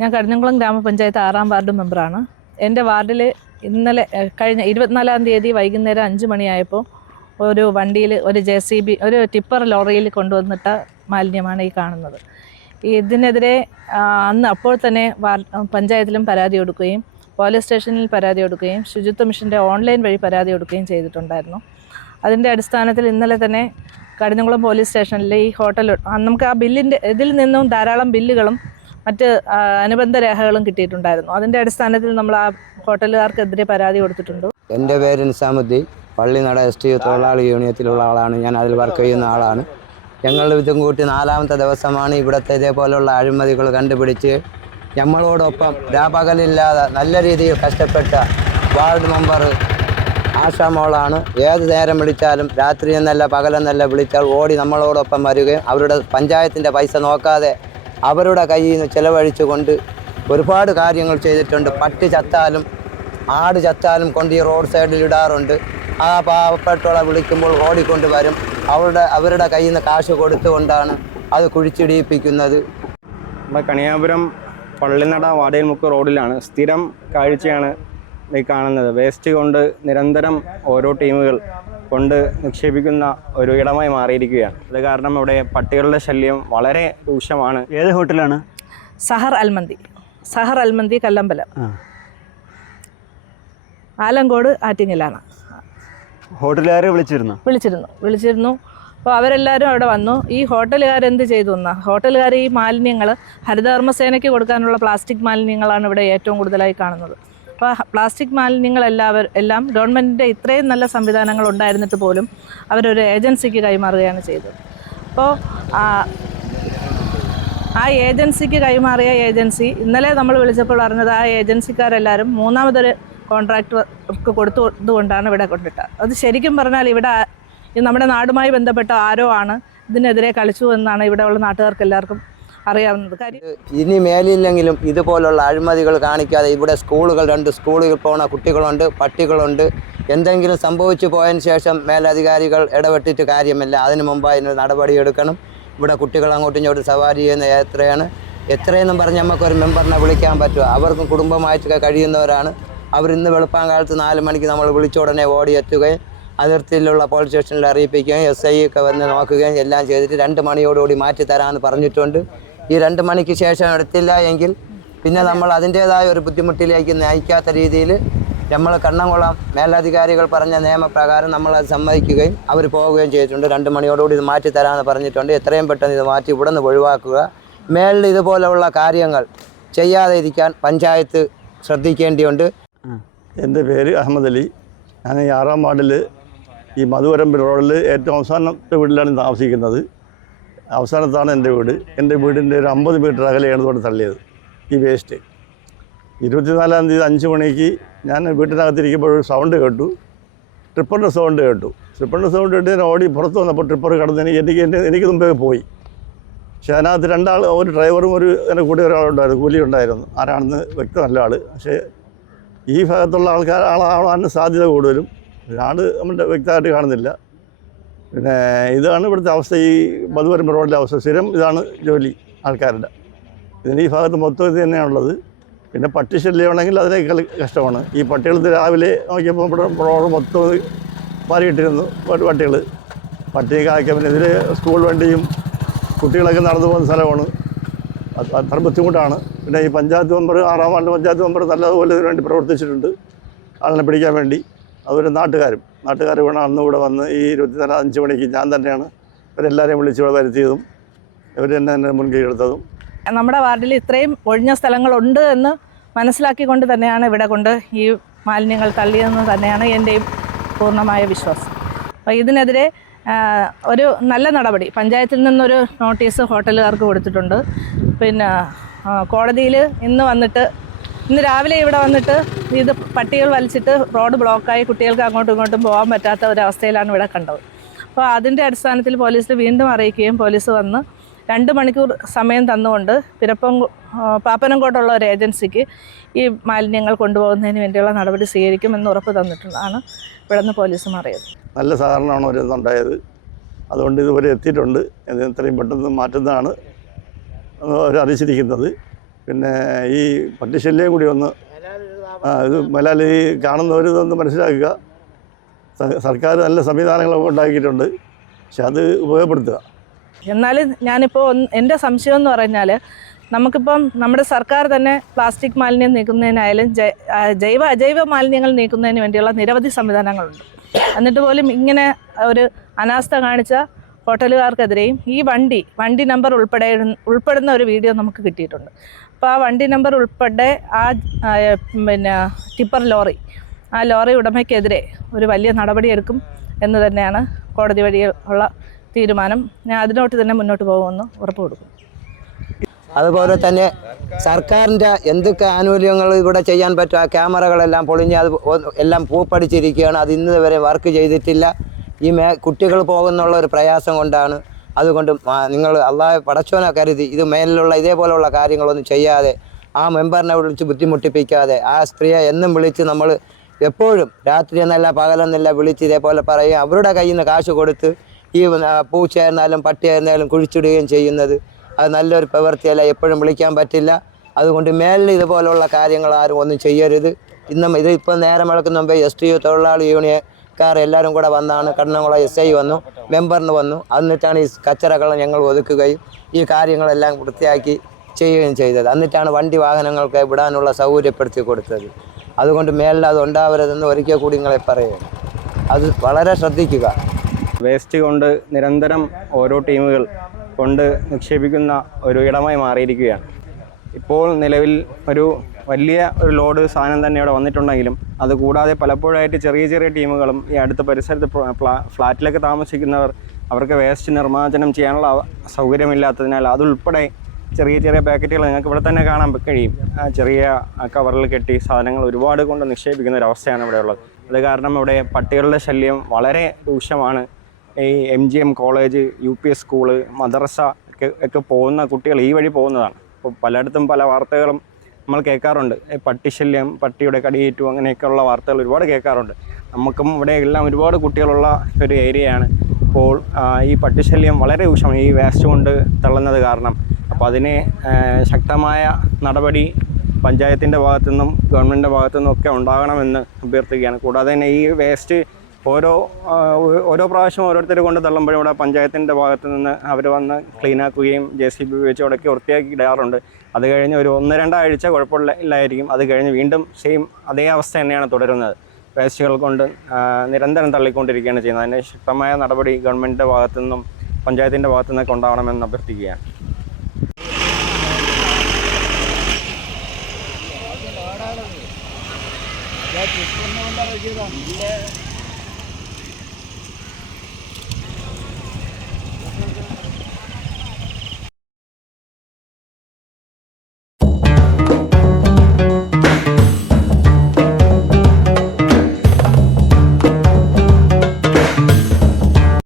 ഞാൻ കഴിഞ്ഞംകുളം ഗ്രാമപഞ്ചായത്ത് ആറാം വാർഡ് മെമ്പറാണ്. എന്റെ വാർഡിൽ ഇന്നലെ കഴിഞ്ഞ ഇരുപത്തിനാലാം തീയതി വൈകുന്നേരം അഞ്ച് മണിയായപ്പോൾ ഒരു വണ്ടിയിൽ ഒരു ജെ സി ബി ഒരു ടിപ്പർ ലോറിയിൽ കൊണ്ടുവന്നിട്ട മാലിന്യമാണ് ഈ കാണുന്നത്. ഇതിനെതിരെ അന്ന് അപ്പോൾ തന്നെ പഞ്ചായത്തിലും പരാതി കൊടുക്കുകയും പോലീസ് സ്റ്റേഷനിൽ പരാതി കൊടുക്കുകയും ശുചിത്വ മിഷന്റെ ഓൺലൈൻ വഴി പരാതി കൊടുക്കുകയും ചെയ്തിട്ടുണ്ടായിരുന്നു. അതിന്റെ അടിസ്ഥാനത്തിൽ ഇന്നലെ തന്നെ കടിഞ്ഞംകുളം പോലീസ് സ്റ്റേഷനിലെ ഈ ഹോട്ടൽ നമുക്ക് ആ ബില്ലിന്റെ ഇതിൽ നിന്നും ധാരാളം ബില്ലുകളും മറ്റ് അനുബന്ധ രേഖകളും കിട്ടിയിട്ടുണ്ടായിരുന്നു. അതിന്റെ അടിസ്ഥാനത്തിൽ നമ്മൾ ആ ഹോട്ടലുകാർക്കെതിരെ പരാതി കൊടുത്തിട്ടുണ്ട്. എന്റെ പേര് നിസാമുദ്ദീൻ. പള്ളിനട എസ് ടി തൊഴിലാളി യൂണിയത്തിലുള്ള ആളാണ്. ഞാൻ അതിൽ വർക്ക് ചെയ്യുന്ന ആളാണ്. ഞങ്ങൾ ഇതും കൂട്ടി നാലാമത്തെ ദിവസമാണ് ഇവിടുത്തെ ഇതേപോലെയുള്ള അഴിമതികൾ കണ്ടുപിടിച്ച് ഞമ്മളോടൊപ്പം രാപകലില്ലാതെ നല്ല രീതിയിൽ കഷ്ടപ്പെട്ട വാർഡ് മെമ്പർ ആശാ മോളാണ്. ഏത് നേരം വിളിച്ചാലും രാത്രി എന്നല്ല പകലെന്നല്ല വിളിച്ചാൽ ഓടി നമ്മളോടൊപ്പം വരികയും അവരുടെ പഞ്ചായത്തിന്റെ പൈസ നോക്കാതെ അവരുടെ കയ്യിൽ നിന്ന് ചിലവഴിച്ചുകൊണ്ട് ഒരുപാട് കാര്യങ്ങൾ ചെയ്തിട്ടുണ്ട്. പട്ടി ചത്താലും ആട് ചത്താലും കൊണ്ട് ഈ റോഡ് സൈഡിൽ ഇടാറുണ്ട്. ആ പാവപ്പെട്ടവളെ വിളിക്കുമ്പോൾ ഓടിക്കൊണ്ട് വരും. അവരുടെ അവരുടെ കയ്യിൽ നിന്ന് കാശ് കൊടുത്തുകൊണ്ടാണ് അത് കുഴിച്ചിടിയിപ്പിക്കുന്നത് നമ്മുടെ കണിയാപുരം പള്ളിനട വാടകമുക്ക് റോഡിലാണ്. സ്ഥിരം കാഴ്ചയാണ് ഈ കാണുന്നത്. വേസ്റ്റ് കൊണ്ട് നിരന്തരം ഓരോ ടീമുകൾ കൊണ്ട് നിക്ഷേപിക്കുന്ന ഒരു ഇടമായി മാറിയിരിക്കുകയാണ്. അത് കാരണം ഇവിടെ പട്ടികളുടെ ശല്യം വളരെ രൂക്ഷമാണ്. ഏത് ഹോട്ടലാണ്? സഹർ അൽമന്തി. സഹർ അൽമന്തി കല്ലമ്പലം. ആ. ആലങ്കോട് ആറ്റിങ്ങലാണ്. ഹോട്ടലുകാരെ വിളിച്ചിരുന്നു? വിളിച്ചിരുന്നു. വിളിച്ചിരുന്നു. അപ്പോൾ അവരെല്ലാവരും അവിടെ വന്നു. ഈ ഹോട്ടലുകാർ എന്ത് ചെയ്തു എന്നാ? ഹോട്ടലുകാർ ഈ മാലിന്യങ്ങൾ ഹരിതകർമ്മസേനയ്ക്ക് കൊടുക്കാനുള്ള പ്ലാസ്റ്റിക് മാലിന്യങ്ങളാണ് ഇവിടെ ഏറ്റവും കൂടുതലായി കാണുന്നത്. അപ്പോൾ പ്ലാസ്റ്റിക് മാലിന്യങ്ങൾ എല്ലാവരും എല്ലാം ഗവൺമെന്റിന്റെ ഇത്രയും നല്ല സംവിധാനങ്ങൾ ഉണ്ടായിരുന്നിട്ട് പോലും അവരൊരു ഏജൻസിക്ക് കൈമാറുകയാണ് ചെയ്തത്. അപ്പോൾ ആ ഏജൻസിക്ക് കൈമാറിയ ഏജൻസി ഇന്നലെ നമ്മൾ വിളിച്ചപ്പോൾ അറിഞ്ഞത് ആ ഏജൻസിക്കാരെല്ലാവരും മൂന്നാമതൊരു കോൺട്രാക്ടർക്ക് കൊടുത്തുകൊണ്ടാണ് ഇവിടെ കൊണ്ടിട്ടത് അത് ശരിക്കും പറഞ്ഞാൽ ഇവിടെ നമ്മുടെ നാടുമായി ബന്ധപ്പെട്ട ആരോ ആണ് ഇതിനെതിരെ കളിച്ചു എന്നാണ് ഇവിടെ ഉള്ള നാട്ടുകാർക്ക് എല്ലാവർക്കും അറിയാവുന്നത്. കാര്യം ഇനി മേലില്ലെങ്കിലും ഇതുപോലുള്ള അഴിമതികൾ കാണിക്കാതെ ഇവിടെ സ്കൂളുകൾ രണ്ട് സ്കൂളുകൾ പോണ കുട്ടികളുണ്ട് പട്ടികളുണ്ട്. എന്തെങ്കിലും സംഭവിച്ചു പോയതിന് ശേഷം മേലധികാരികൾ ഇടപെട്ടിട്ട് കാര്യമില്ല. അതിന് മുമ്പ് അതിന് നടപടിയെടുക്കണം ഇവിടെ കുട്ടികൾ അങ്ങോട്ടും ഇങ്ങോട്ടും സവാരി ചെയ്യുന്ന എത്രയാണ്? എത്രയെന്നും പറഞ്ഞ് നമുക്കൊരു മെമ്പറിനെ വിളിക്കാൻ പറ്റുമോ? അവർക്കും കുടുംബമായിട്ടൊക്കെ കഴിയുന്നവരാണ്. ഇന്ന് വെളുപ്പാൻ കാലത്ത് നാല് മണിക്ക് നമ്മൾ വിളിച്ച ഉടനെ ഓടിയെത്തുകയും അതിർത്തിയിലുള്ള പോലീസ് സ്റ്റേഷനിൽ അറിയിപ്പിക്കുകയും എസ് ഐ ഒക്കെ വന്ന് നോക്കുകയും എല്ലാം ചെയ്തിട്ട് രണ്ട് മണിയോടുകൂടി മാറ്റി തരാമെന്ന് പറഞ്ഞിട്ടുണ്ട്. ഈ രണ്ട് മണിക്ക് ശേഷം എടുത്തില്ല എങ്കിൽ പിന്നെ നമ്മൾ അതിന്റേതായ ഒരു ബുദ്ധിമുട്ടിലേക്ക് നയിക്കാത്ത രീതിയിൽ നമ്മൾ കണ്ണംകുളം മേലധികാരികൾ പറഞ്ഞ നിയമപ്രകാരം നമ്മൾ അത് സമ്മതിക്കുകയും അവർ പോവുകയും ചെയ്തിട്ടുണ്ട്. രണ്ട് മണിയോടുകൂടി ഇത് മാറ്റി തരാമെന്ന് പറഞ്ഞിട്ടുണ്ട്. എത്രയും പെട്ടെന്ന് ഇത് മാറ്റി ഇവിടെ നിന്ന് ഒഴിവാക്കുക. മേളിൽ ഇതുപോലെയുള്ള കാര്യങ്ങൾ ചെയ്യാതെ ഇരിക്കാൻ പഞ്ചായത്ത് ശ്രദ്ധിക്കേണ്ടിയുണ്ട്. എന്റെ പേര് അഹമ്മദ് അലി. ഞാൻ ഈ ആറാം വാർഡിൽ ഈ മധുവരമ്പ് റോഡിൽ ഏറ്റവും അവസാനത്തെ വീട്ടിലാണ് താമസിക്കുന്നത്. അവസാനത്താണ് എന്റെ വീട്. എന്റെ വീടിന്റെ ഒരു അമ്പത് മീറ്റർ അകലെയാണ് ഇവിടെ തള്ളിയത് ഈ വേസ്റ്റ് ഇരുപത്തിനാലാം തീയതി അഞ്ച് മണിക്ക് ഞാൻ വീട്ടിനകത്തിരിക്കുമ്പോൾ ഒരു സൗണ്ട് കേട്ടു. ട്രിപ്പറിന്റെ സൗണ്ട് കേട്ടു. ട്രിപ്പറിന്റെ സൗണ്ട് കേട്ട് ഞാൻ ഓടി പുറത്ത് വന്നപ്പോൾ ട്രിപ്പർ കടന്ന് എനിക്ക് എന്റെ എനിക്ക് മുമ്പേ പോയി. പക്ഷേ അതിനകത്ത് രണ്ടാൾ ഒരു ഡ്രൈവറും ഒരു എന്റെ കൂടെ ഒരാളുണ്ടായിരുന്നു കൂലി ഉണ്ടായിരുന്നു. ആരാണെന്ന് വ്യക്തമല്ല ആൾ പക്ഷേ ഈ ഭാഗത്തുള്ള ആൾക്കാർ ആളാവാൻ സാധ്യത കൂടുതലും. ഒരാൾ നമ്മുടെ വ്യക്തമായിട്ട് കാണുന്നില്ല. പിന്നെ ഇതാണ് ഇവിടുത്തെ അവസ്ഥ. ഈ മധുപരമ്പ റോഡിലെ അവസ്ഥ. സ്ഥിരം ഇതാണ് ജോലി ആൾക്കാരുടെ. ഇതിന് ഈ ഭാഗത്ത് മൊത്തം ഇത് തന്നെയാണുള്ളത് പിന്നെ പട്ടി ശല്യമാണെങ്കിൽ അതിനേക്കാൾ കഷ്ടമാണ്. ഈ പട്ടികൾ രാവിലെ നോക്കിയപ്പോൾ ഇവിടെ റോഡ് മൊത്തം പാലിയിട്ടിരുന്നു പട്ടികൾ പട്ടിയൊക്കെ ആക്കിയ പിന്നെ ഇതിൽ സ്കൂൾ വണ്ടിയും കുട്ടികളൊക്കെ നടന്നു പോകുന്ന സ്ഥലമാണ്. അത് അത്ര ബുദ്ധിമുട്ടാണ്. പിന്നെ ഈ പഞ്ചായത്ത് മെമ്പർ ആറാം വാർഡ് പഞ്ചായത്ത് മെമ്പർ നല്ലതുപോലെ ഇതിനു വേണ്ടി പ്രവർത്തിച്ചിട്ടുണ്ട്. ആളിനെ പിടിക്കാൻ വേണ്ടി. അതുപോലെ നാട്ടുകാരും. നാട്ടുകാർ വേണം അന്ന് ഇവിടെ വന്ന് ഈ ഇരുപത്തിനാല് അഞ്ച് മണിക്ക് ഞാൻ തന്നെയാണ് ഇവരെല്ലാവരെയും വിളിച്ച് വരുത്തിയതും ഇവർ തന്നെ എന്നെ മുൻകൈ എടുത്തതും. നമ്മുടെ വാർഡിൽ ഇത്രയും ഒഴിഞ്ഞ സ്ഥലങ്ങളുണ്ട് എന്ന് മനസ്സിലാക്കിക്കൊണ്ട് തന്നെയാണ് ഇവിടെ കൊണ്ട് ഈ മാലിന്യങ്ങൾ തള്ളിയതെന്ന് തന്നെയാണ് എന്റെയും പൂർണമായ വിശ്വാസം. അപ്പോൾ ഇതിനെതിരെ ഒരു നല്ല നടപടി. പഞ്ചായത്തിൽ നിന്നൊരു നോട്ടീസ് ഹോട്ടലുകാർക്ക് കൊടുത്തിട്ടുണ്ട്. പിന്നെ കോടതിയിൽ ഇന്ന് വന്നിട്ട് ഇന്ന് രാവിലെ ഇവിടെ വന്നിട്ട് ഇത് പട്ടികൾ വലിച്ചിട്ട് റോഡ് ബ്ലോക്കായി കുട്ടികൾക്ക് അങ്ങോട്ടും ഇങ്ങോട്ടും പോകാൻ പറ്റാത്ത ഒരവസ്ഥയിലാണ് ഇവിടെ കണ്ടത്. അപ്പോൾ അതിന്റെ അടിസ്ഥാനത്തിൽ പോലീസിൽ വീണ്ടും അറിയിക്കുകയും പോലീസ് വന്ന് രണ്ട് മണിക്കൂർ സമയം തന്നുകൊണ്ട് പിരപ്പം പാപ്പനംകോട്ടുള്ള ഒരു ഏജൻസിക്ക് ഈ മാലിന്യങ്ങൾ കൊണ്ടുപോകുന്നതിന് വേണ്ടിയുള്ള നടപടി സ്വീകരിക്കുമെന്ന് ഉറപ്പ് തന്നിട്ടുള്ളതാണ് ഇവിടെ നിന്ന് പോലീസും അറിയുന്നത്. നല്ല സഹകരണമാണ് ഒരിതുണ്ടായത് അതുകൊണ്ട് ഇതുവരെ എത്തിയിട്ടുണ്ട്. ഇത് എത്രയും പെട്ടെന്ന് മാറ്റുന്നതാണ്. അവർ അറിയിച്ചിരിക്കുന്നത് പിന്നെ ഈ പട്ടിശല്യം കൂടി ഒന്ന് ഇത് മേലാൽ ഈ കാണുന്നവർ ഇതൊന്ന് മനസ്സിലാക്കുക. സർക്കാർ നല്ല സംവിധാനങ്ങളൊക്കെ ഉണ്ടാക്കിയിട്ടുണ്ട്. പക്ഷെ അത് ഉപയോഗപ്പെടുത്തുക. എന്നാലും ഞാനിപ്പോൾ എന്റെ സംശയം എന്ന് പറഞ്ഞാൽ നമുക്കിപ്പം നമ്മുടെ സർക്കാർ തന്നെ പ്ലാസ്റ്റിക് മാലിന്യം നീക്കുന്നതിനായാലും ജൈവ അജൈവ മാലിന്യങ്ങൾ നീക്കുന്നതിന് വേണ്ടിയുള്ള നിരവധി സംവിധാനങ്ങളുണ്ട്. എന്നിട്ട് പോലും ഇങ്ങനെ ഒരു അനാസ്ഥ കാണിച്ച ഹോട്ടലുകാർക്കെതിരെയും ഈ വണ്ടി വണ്ടി നമ്പർ ഉൾപ്പെടെ ഉൾപ്പെടുന്ന ഒരു വീഡിയോ നമുക്ക് കിട്ടിയിട്ടുണ്ട്. അപ്പോൾ ആ വണ്ടി നമ്പർ ഉൾപ്പെടെ ആ പിന്നെ ടിപ്പർ ലോറി ആ ലോറി ഉടമയ്ക്കെതിരെ ഒരു വലിയ നടപടിയെടുക്കും എന്ന് തന്നെയാണ് കോടതി വഴി ഉള്ള തീരുമാനം. ഞാൻ അതിനോട്ട് തന്നെ മുന്നോട്ട് പോകുമെന്ന് ഉറപ്പ് കൊടുക്കും അതുപോലെ തന്നെ സർക്കാരിന്റെ എന്തൊക്കെ ആനുകൂല്യങ്ങൾ ഇവിടെ ചെയ്യാൻ പറ്റും? ആ ക്യാമറകളെല്ലാം പൊളിഞ്ഞ് അത് എല്ലാം പൂപ്പടിച്ചിരിക്കുകയാണ്. അത് ഇന്ന് വരെ വർക്ക് ചെയ്തിട്ടില്ല. ഈ മേ കുട്ടികൾ പോകുന്നുള്ള ഒരു പ്രയാസം കൊണ്ടാണ് അതുകൊണ്ട് നിങ്ങൾ അള്ളാഹ് പടച്ചോനെ കരുതി ഇത് മേലിലുള്ള ഇതേപോലെയുള്ള കാര്യങ്ങളൊന്നും ചെയ്യാതെ ആ മെമ്പറിനെ വിളിച്ച് ബുദ്ധിമുട്ടിപ്പിക്കാതെ ആ സ്ത്രീയെ എന്നും വിളിച്ച് നമ്മൾ എപ്പോഴും രാത്രി എന്നല്ല പകലെന്നല്ല വിളിച്ച് ഇതേപോലെ പറയുകയും അവരുടെ കയ്യിൽ നിന്ന് കാശ് കൊടുത്ത് ഈ പൂച്ചയായിരുന്നാലും പട്ടിയായിരുന്നാലും കുഴിച്ചിടുകയും ചെയ്യുന്നത്. അത് നല്ലൊരു പ്രവൃത്തിയല്ല എപ്പോഴും വിളിക്കാൻ പറ്റില്ല. അതുകൊണ്ട് മേലിൽ ഇതുപോലുള്ള കാര്യങ്ങൾ ആരും ഒന്നും ചെയ്യരുത്. ഇന്നും ഇത് ഇപ്പം നേരം വിളക്കുന്ന മുമ്പേ എസ് ടി തൊഴിലാളി യൂണിയൻകാർ എല്ലാവരും കൂടെ വന്നാണ് കണ്ണംകുളം എസ് ഐ വന്നു മെമ്പറിന് വന്നു. എന്നിട്ടാണ് ഈ കച്ചറകൾ ഞങ്ങൾ ഒതുക്കുകയും ഈ കാര്യങ്ങളെല്ലാം വൃത്തിയാക്കി ചെയ്യുകയും ചെയ്തത്. എന്നിട്ടാണ് വണ്ടി വാഹനങ്ങൾക്ക് വിടാനുള്ള സൗകര്യപ്പെടുത്തി കൊടുത്തത്. അതുകൊണ്ട് മേലിൽ അത് ഉണ്ടാവരുതെന്ന് ഒരിക്കൽ കൂടി നിങ്ങളെ പറയുക അത് വളരെ ശ്രദ്ധിക്കുക. വേസ്റ്റ് കൊണ്ട് നിരന്തരം ഓരോ ടീമുകൾ കൊണ്ട് നിക്ഷേപിക്കുന്ന ഒരു ഇടമായി മാറിയിരിക്കുകയാണ്. ഇപ്പോൾ നിലവിൽ ഒരു വലിയ ഒരു ലോഡ് സാധനം തന്നെ ഇവിടെ വന്നിട്ടുണ്ടെങ്കിലും അത് കൂടാതെ പലപ്പോഴായിട്ട് ചെറിയ ചെറിയ ടീമുകളും ഈ അടുത്ത പരിസരത്ത് ഫ്ലാറ്റിലൊക്കെ താമസിക്കുന്നവർ അവർക്ക് വേസ്റ്റ് നിർമ്മാർജനം ചെയ്യാനുള്ള സൗകര്യമില്ലാത്തതിനാൽ അതുൾപ്പെടെ ചെറിയ ചെറിയ പാക്കറ്റുകൾ നിങ്ങൾക്ക് ഇവിടെ തന്നെ കാണാൻ കഴിയും. ചെറിയ കവറിൽ കെട്ടി സാധനങ്ങൾ ഒരുപാട് കൊണ്ട് നിക്ഷേപിക്കുന്ന ഒരവസ്ഥയാണ് ഇവിടെ ഉള്ളത്. അത് കാരണം ഇവിടെ പട്ടികളുടെ ശല്യം വളരെ രൂക്ഷമാണ്. ഈ M G M college U P S school മദ്രസ ഒക്കെ ഒക്കെ പോകുന്ന കുട്ടികൾ ഈ വഴി പോകുന്നതാണ്. അപ്പോൾ പലയിടത്തും പല വാർത്തകളും നമ്മൾ കേൾക്കാറുണ്ട്. പട്ടിശല്യം പട്ടിയുടെ കടിയേറ്റു അങ്ങനെയൊക്കെയുള്ള വാർത്തകൾ ഒരുപാട് കേൾക്കാറുണ്ട്. നമുക്കും ഇവിടെ എല്ലാം ഒരുപാട് കുട്ടികളുള്ള ഒരു ഏരിയയാണ്. അപ്പോൾ ഈ പട്ടിശല്യം വളരെ രൂക്ഷമാണ്. ഈ വേസ്റ്റ് കൊണ്ട് തള്ളുന്നത് കാരണം. അപ്പോൾ അതിനെ ശക്തമായ നടപടി പഞ്ചായത്തിന്റെ ഭാഗത്തു നിന്നും ഗവൺമെന്റിന്റെ ഭാഗത്തു നിന്നും ഒക്കെ ഉണ്ടാകണമെന്ന് അഭ്യർത്ഥിക്കുകയാണ്. കൂടാതെ തന്നെ ഈ വേസ്റ്റ് ഓരോ ഓരോ പ്രാവശ്യം ഓരോരുത്തർ കൊണ്ട് തള്ളുമ്പോഴും ഇവിടെ പഞ്ചായത്തിന്റെ ഭാഗത്ത് നിന്ന് അവർ വന്ന് ക്ലീൻ ആക്കുകയും ജെ സി ബി ഉപയോഗിച്ച് ഉടക്കി വൃത്തിയാക്കി ഇടാറുണ്ട്. അത് കഴിഞ്ഞ് ഒരു ഒന്ന് രണ്ടാഴ്ച കുഴപ്പമില്ല ഇല്ലായിരിക്കും. അത് കഴിഞ്ഞ് വീണ്ടും സെയിം അതേ അവസ്ഥ തന്നെയാണ് തുടരുന്നത്. വേസ്റ്റുകൾ കൊണ്ട് നിരന്തരം തള്ളിക്കൊണ്ടിരിക്കുകയാണ് ചെയ്യുന്നത്. അതിന് ശക്തമായ നടപടി ഗവൺമെന്റിന്റെ ഭാഗത്തു നിന്നും പഞ്ചായത്തിന്റെ ഭാഗത്തു നിന്നൊക്കെ ഉണ്ടാവണമെന്ന് അഭ്യർത്ഥിക്കുകയാണ്. വന്നുകൊണ്ടാണ്